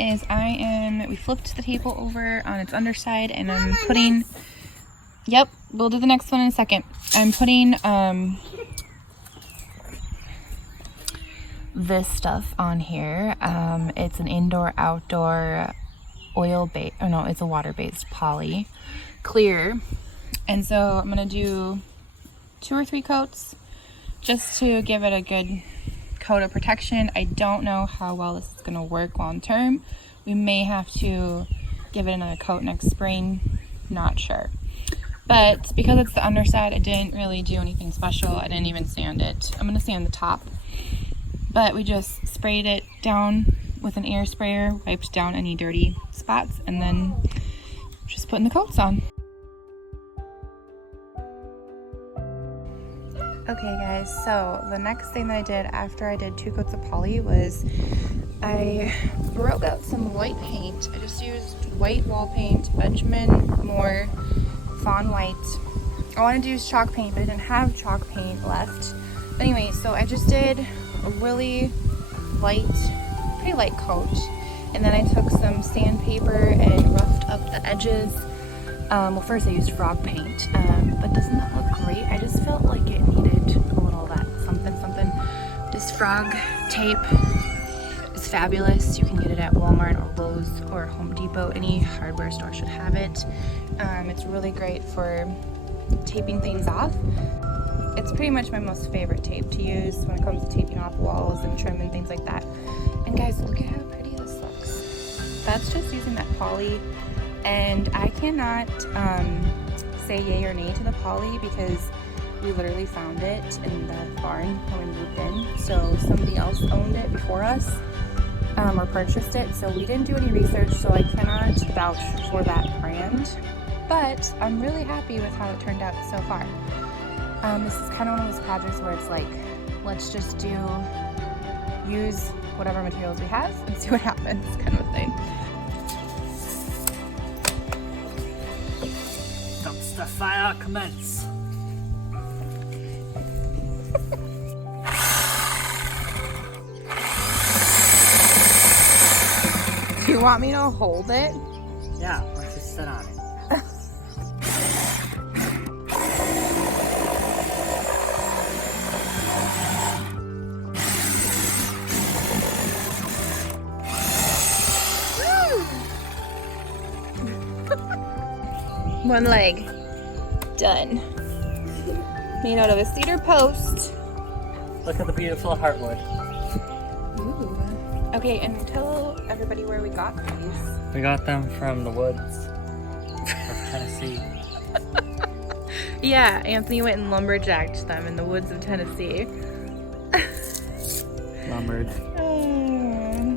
is we flipped the table over on its underside, and I'm putting, yep, we'll do the next one in a second. I'm putting this stuff on here. It's an indoor-outdoor oil-based, oh no, it's a water-based poly clear. And so I'm gonna do 2 or 3 coats just to give it a good coat of protection. I don't know how well this is gonna work long term. We may have to give it another coat next spring, not sure. But because it's the underside, I didn't really do anything special. I didn't even sand it. I'm gonna sand the top. But we just sprayed it down with an air sprayer, wiped down any dirty spots, and then just putting the coats on. Okay guys, so the next thing that I did after I did 2 coats of poly was I broke out some white paint. I just used white wall paint, Benjamin Moore Fawn White. I wanted to use chalk paint, but I didn't have chalk paint left. Anyway, so I just did a really light, pretty light coat, and then I took some sandpaper and roughed up the edges. Well, first I used frog paint, but doesn't that look great? I just felt like it needed a little of that something. This frog tape is fabulous. You can get it at Walmart or Lowe's or Home Depot. Any hardware store should have it. It's really great for taping things off. It's pretty much my most favorite tape to use when it comes to taping off walls and trim and things like that. And guys, look at how pretty this looks. That's just using that poly. And I cannot say yay or nay to the poly because we literally found it in the barn when we moved in. So somebody else owned it before us or purchased it. So we didn't do any research, so I cannot vouch for that brand. But I'm really happy with how it turned out so far. This is kind of one of those projects where it's like, let's just use whatever materials we have and see what happens, kind of a thing. Dumpster fire commence. Do you want me to hold it? Yeah, let's just sit on it. One leg. Done. Made out of a cedar post. Look at the beautiful heartwood. Ooh. Okay, and tell everybody where we got these. We got them from the woods of Tennessee. Yeah, Anthony went and lumberjacked them in the woods of Tennessee. Lumbered.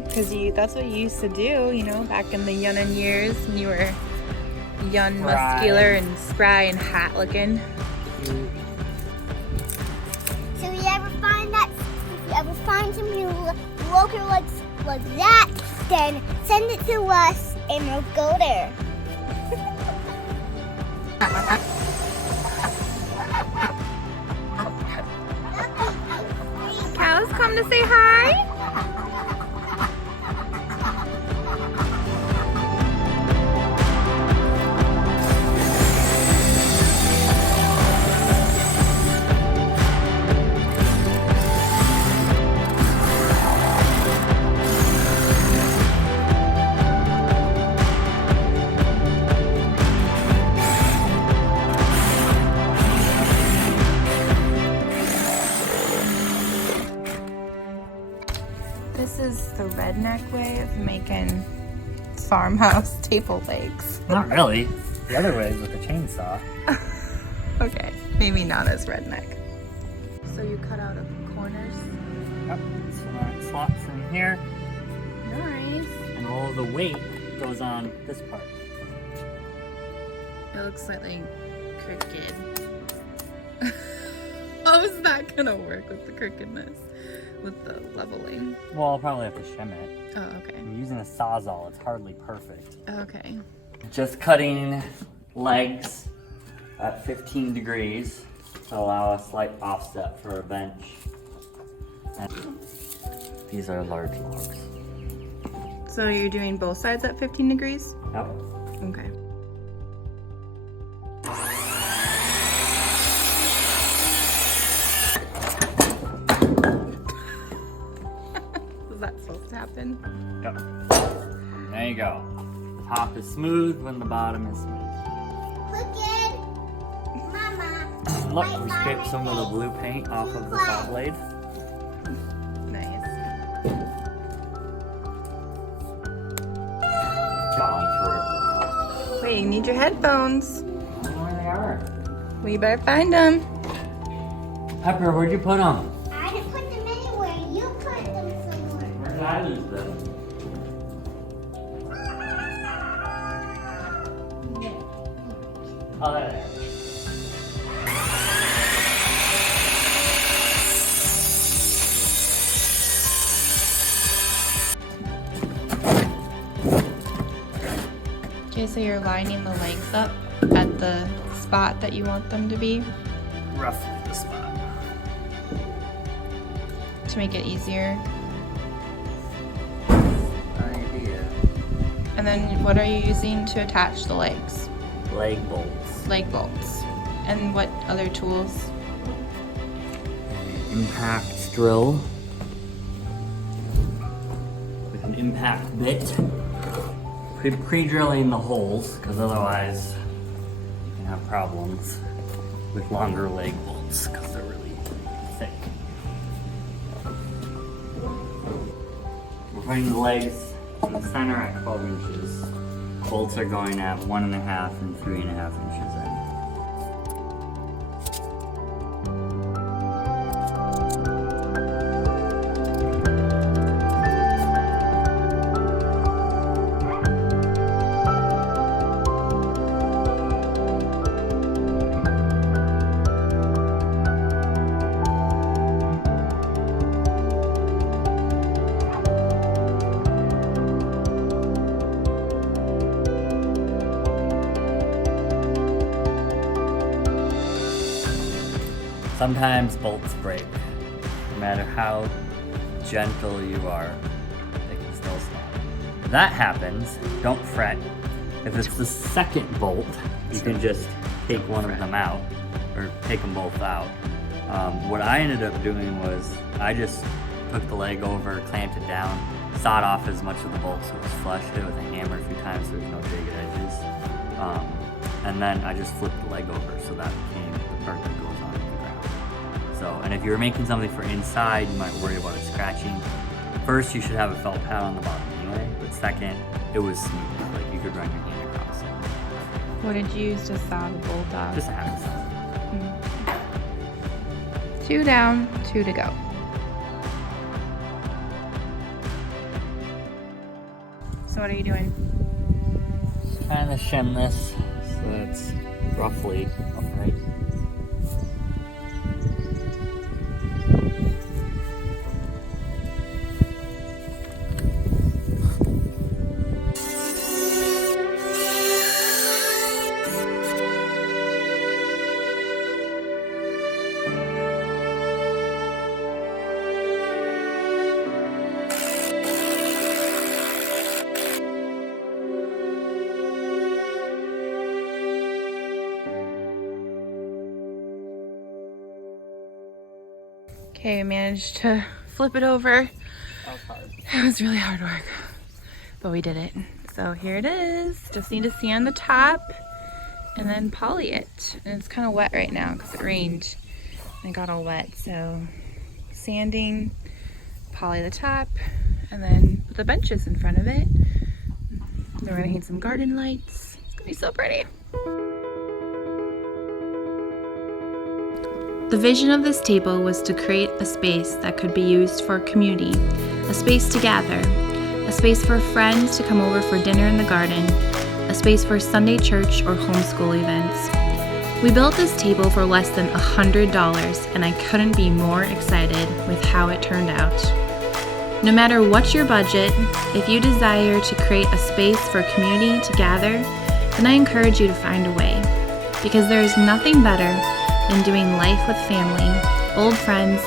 Because that's what you used to do, you know, back in the youngin' years when you were young, muscular, and spry and hot looking. So if you ever find somebody who look like that, then send it to us and we'll go there. Cows come to say hi. This is the redneck way of making farmhouse table legs. Not really. The other way is with a chainsaw. Okay, maybe not as redneck. So you cut out of corners. Yep. So slots in here. Nice. And all the weight goes on this part. It looks slightly crooked. How is that gonna work with the crookedness? With the leveling? Well, I'll probably have to shim it. Oh, okay. I'm using a Sawzall. It's hardly perfect. Okay. Just cutting legs at 15 degrees to allow a slight offset for a bench. And these are large logs. So you're doing both sides at 15 degrees? Yep. Okay. Is that supposed to happen? Yep. There you go. The top is smooth when the bottom is smooth. Crooked. Mama. Look, we scraped some of the blue paint off of the saw blade. Nice. Wait, you need your headphones. I don't know where they are. Well, you better find them. Pepper, where'd you put them? I didn't put them anywhere. You put them somewhere. Where did I lose them? Oh, there they are. Okay, so you're lining the legs up at the spot that you want them to be Roughly the spot. to make it easier. Idea. And then what are you using to attach the legs? Leg bolts. Leg bolts. And what other tools? Impact drill with an impact bit. Pre-drilling the holes, because otherwise you can have problems with longer leg bolts because they're really thick. We're putting the legs in the center at 12 inches. Bolts are going at 1.5 and 3.5 inches in. Sometimes bolts break. No matter how gentle you are, they can still snap. If that happens, don't fret. If it's the second bolt, you can just take one of them out, or take them both out. What I ended up doing was, I just took the leg over, clamped it down, sawed off as much of the bolt so it was flush, hit it with a hammer a few times so there's no jagged edges. And then I just flipped the leg over so that became the part that goes on the ground. So, and if you're making something for inside, you might worry about it scratching. First, you should have a felt pad on the bottom anyway, but second, it was smooth, like you could run your hand across it. What did you use to saw the bolt off? Just a hacksaw. 2 down, 2 to go. So what are you doing? Trying to shim this so it's roughly upright. Okay, I managed to flip it over. That was hard. It was really hard work, but we did it. So here it is. Just need to sand the top and then poly it. And it's kind of wet right now because it rained and it got all wet. So sanding, poly the top, and then put the benches in front of it. Then we're gonna need some garden lights. It's gonna be so pretty. The vision of this table was to create a space that could be used for community, a space to gather, a space for friends to come over for dinner in the garden, a space for Sunday church or homeschool events. We built this table for less than $100, and I couldn't be more excited with how it turned out. No matter what your budget, if you desire to create a space for community to gather, then I encourage you to find a way, because there is nothing better than doing life with family, old friends,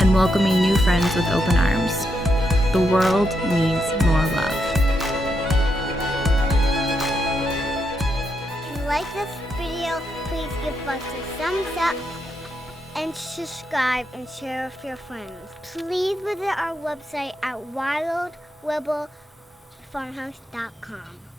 and welcoming new friends with open arms. The world needs more love. like this video, please give us a thumbs up and subscribe and share with your friends. Please visit our website at wildrebelfarmhouse.com.